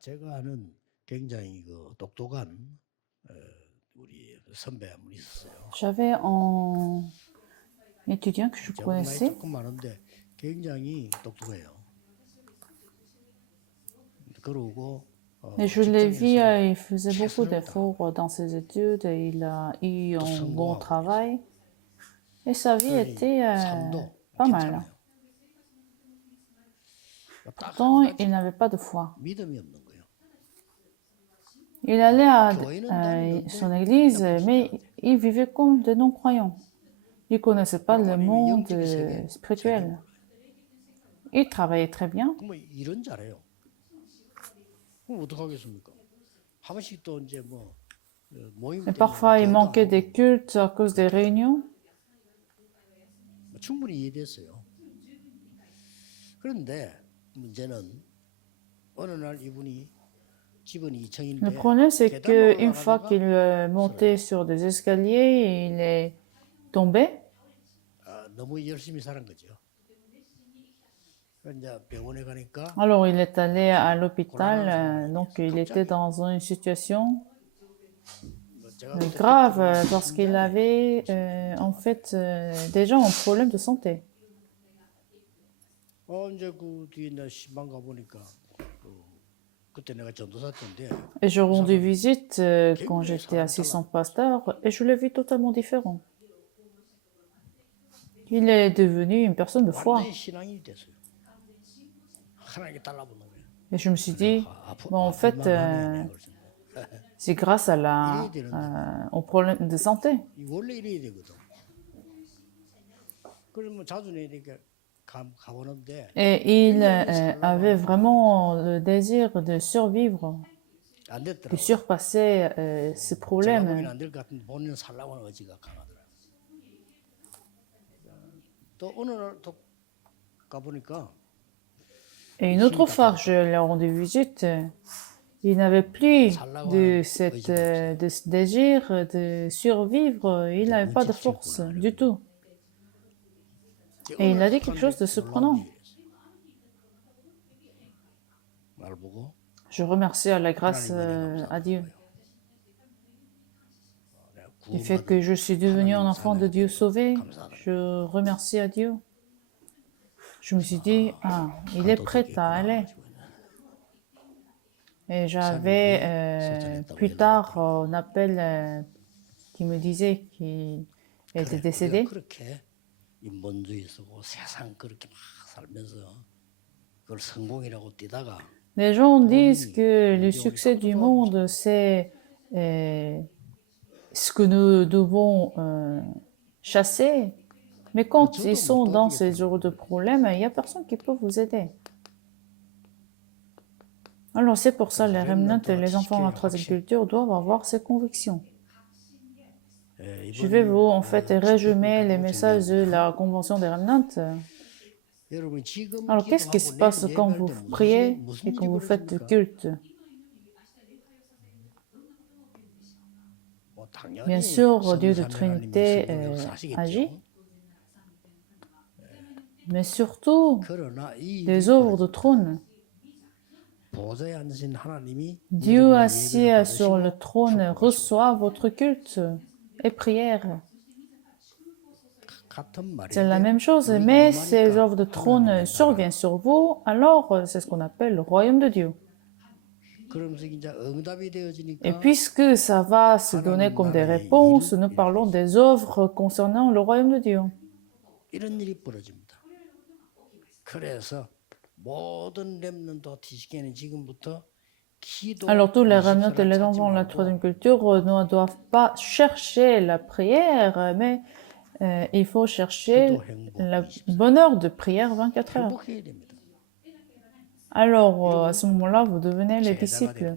제가 아는 굉장히 그 똑똑한 우리 선배 한 분 있었어요. J'avais un étudiant que je 제가 나이 connaissais, 조금 많은데 굉장히 똑똑해요. 그러고 et je l'ai vu, 직장에서 il faisait beaucoup 최선을 다하고 d'efforts dans ses études, et il a eu 또 un bon 성공하고 travail, et sa vie 그러니 était 삶도 pas mal. 괜찮아요. 딱 한 Pourtant, il 가지 n'avait pas de foi. 믿음이 없는 거예요. Il allait à 교회는 다니는데 son église, 그냥 mais 불신자거든요. il vivait comme des non-croyants. Il ne connaissait pas le 그러면 monde 영적인 세계 제대로 spirituel. 몰라요. Il travaillait très bien. 그럼 일은 잘해요. 그럼 어떡하겠습니까? 한 번씩 또 이제 뭐 모임 Mais 때문에 parfois, il 교회도 안 manquait des 오고 cultes à cause des réunions. 충분히 이해됐어요. 그런데 문제는 어느 날 이분이 집은 Le 2층인데 problème, c'est 계단 qu'une fois 올라가다가 qu'il montait sur des escaliers, il est tombé. 너무 열심히 살은 거죠. 이제 병원에 가니까 Alors, il est allé à l'hôpital. Donc, il était 갑자기 dans une situation 제가 그때 grave 듣기로는 parce qu'il 심장에 avait en fait déjà un problème de santé. 이제 그 뒤에 나 신방 가 보니까 그때 내가 전도사 때인데 Et je rendais visite quand 굉장히 j'étais 사람 assistant 달라. pasteur et je l'ai vu totalement différent. Il est devenu une personne de foi. 완전히 신앙이 됐어요. 하나님께 달라붙는 거예요. Et je me suis dit, bon, en fait, 아플만하네. c'est grâce à 이래야 되는데 au problème de santé. 원래 이래야 되거든. 그러면 자주 내니까 가보는데 Et il avait vraiment le désir de survivre, 안 de 됐더라고. surpasser ce 제가 보기엔 problème. 안 될 것 같은데 본인은 살라고 하는 의지가 강하더라고. 또 어느 날 또 가보니까 Et une autre fois que je lui ai rendu visite, il n'avait plus de ce désir de survivre, il n'avait pas de force du tout. Et il a dit quelque chose de surprenant. 날 보고 Je remercie à la grâce à Dieu. Du fait que je suis devenu un enfant de Dieu sauvé, je remercie à Dieu. Je me suis dit, ah, il est prêt à aller. Et j'avais plus tard un appel qui me disait qu'il était décédé. 그렇게 인본주의 쓰고 세상 그렇게 막 살면서 그걸 성공이라고 뛰다가 Les gens disent que le succès du monde, c'est ce que nous devons chasser. Mais quand ils sont dans ces genres de problèmes, il n'y a personne qui peut vous aider. Alors c'est pour ça les remnants et les enfants de la troisième culture doivent avoir ces convictions. Je vais vous en fait résumer les messages de la convention des remnants. Alors qu'est-ce qui se passe quand vous priez et quand vous faites le culte? Bien sûr, Dieu de Trinité agit, mais surtout les œuvres de trône. Dieu assis sur le trône reçoit votre culte et prière. C'est la même chose, mais ces œuvres de trône surviennent sur vous, alors c'est ce qu'on appelle le royaume de Dieu. Et puisque ça va se donner comme des réponses, nous parlons des œuvres concernant le royaume de Dieu. Alors tous les remnants et les enfants de la troisième culture ne doivent pas chercher la prière, mais il faut chercher le bonheur de prière 24 heures. Alors à ce moment-là, vous devenez les disciples.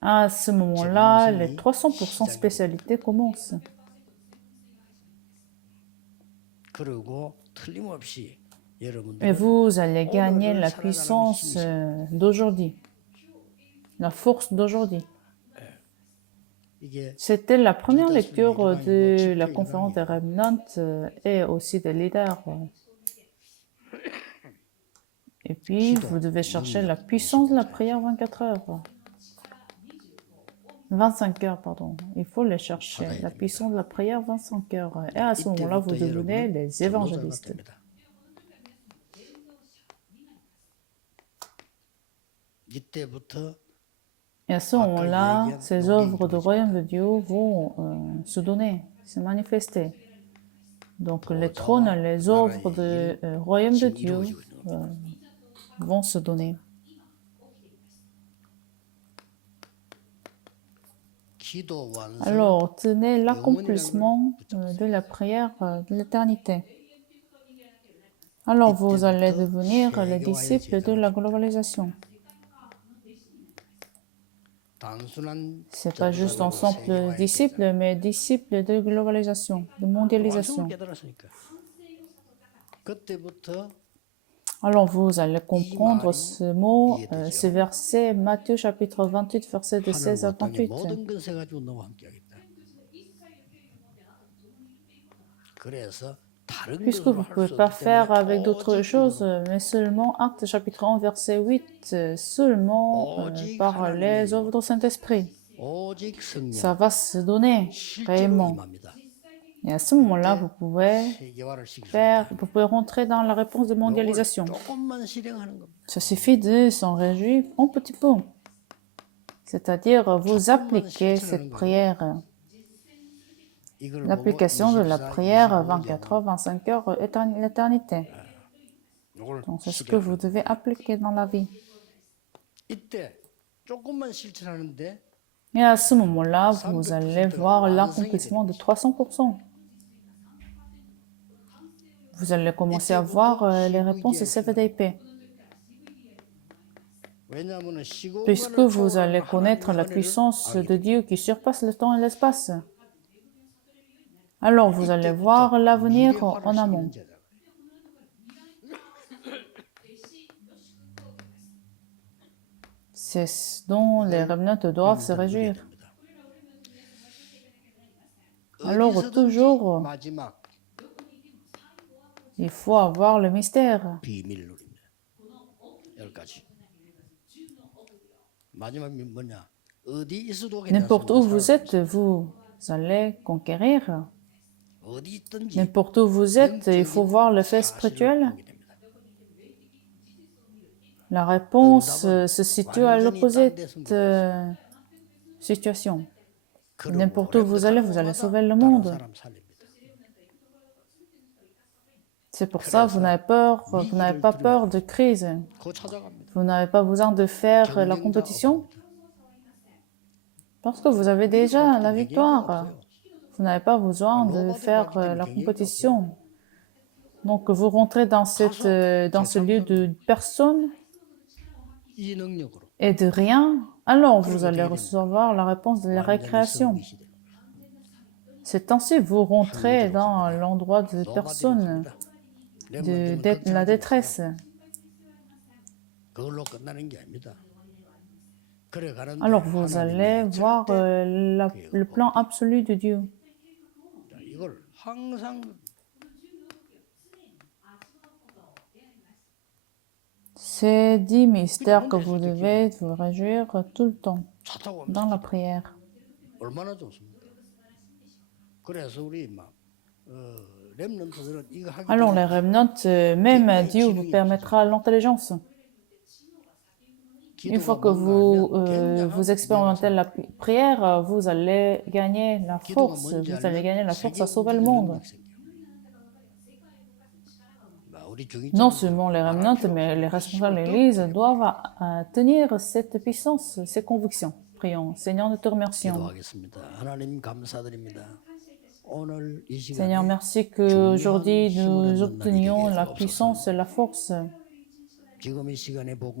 À ce moment-là, les 300% spécialités commencent. Et vous allez gagner la puissance d'aujourd'hui, la force d'aujourd'hui. C'était la première lecture de la conférence des remnants et aussi des leaders. Et puis, vous devez chercher la puissance de la prière 24 heures. 25 heures, pardon. Il faut les chercher. La puissance de la prière 25 heures. Et à ce moment-là, vous devenez les évangélistes. 이때부터 Et à ce moment-là, ces œuvres du royaume de Dieu vont se donner, se manifester. Donc les trônes, les œuvres du royaume de Dieu vont se donner. Alors, tenez l'accomplissement de la prière de l'éternité. Alors, vous allez devenir les disciples de la globalisation. C'est pas juste un simple disciple, mais disciple de globalisation, de mondialisation. Alors vous allez comprendre ce mot, ce verset, Matthieu chapitre 28, verset de 16 à 28. Puisque vous ne pouvez pas faire avec d'autres choses, mais seulement Actes chapitre 1, verset 8, seulement par les œuvres du Saint-Esprit. Ça va se donner réellement. Et à ce moment-là, vous pouvez rentrer dans la réponse de mondialisation. Ça suffit de s'en réjouir un petit peu. C'est-à-dire, vous appliquez cette prière. L'application de la prière 24 heures, 25 heures, l'éternité. Donc, c'est ce que vous devez appliquer dans la vie. Et à ce moment-là, vous allez voir l'accomplissement de 300%. Vous allez commencer à voir les réponses de CVDP. Puisque vous allez connaître la puissance de Dieu qui surpasse le temps et l'espace. Alors vous allez voir l'avenir en amont. C'est ce dont les remnants doivent se réjouir. Alors toujours, il faut avoir le mystère. N'importe où vous êtes, vous allez conquérir. N'importe où vous êtes, il faut voir le fait spirituel. La réponse se situe à l'opposé de situation. N'importe où vous allez sauver le monde. C'est pour ça que vous n'avez pas peur de crise. Vous n'avez pas besoin de faire la compétition. Parce que vous avez déjà la victoire. Vous n'avez pas besoin de faire la compétition. Donc vous rentrez dans ce lieu de personne et de rien. Alors vous allez recevoir la réponse de la récréation. C'est ainsi que vous rentrez dans l'endroit de personne, de la détresse. Alors vous allez voir le plan absolu de Dieu. C'est 10 mystères que vous devez vous réjouir tout le temps dans la prière. Alors les remnants, même Dieu vous permettra l'intelligence. Une fois que vous expérimentez la prière, vous allez gagner la force. Vous allez gagner la force à sauver le monde. Non seulement les remnants, mais les responsables de l'Église doivent tenir cette puissance, ces convictions. Prions. Seigneur, nous te remercions. Seigneur, merci qu'aujourd'hui nous obtenions la puissance et la force.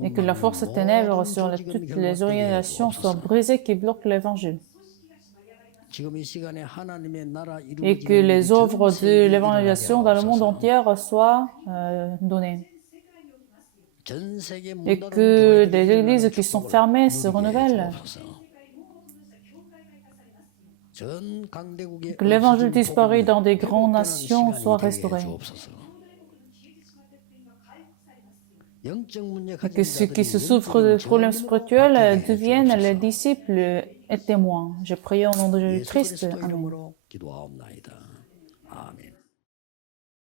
Et que la force ténèbres sur toutes les organisations soit brisée qui bloquent l'évangile. Et que les œuvres de l'évangélisation dans le monde entier soient données. Et que les églises qui sont fermées se renouvellent. Que l'évangile disparu dans des grandes nations soit restauré. Et que ceux qui se souffrent de problèmes spirituels deviennent les disciples et témoins. Je prie au nom de Jésus-Christ. 예수 그리스도 Amen. 이름으로 기도하옵나이다. 아멘.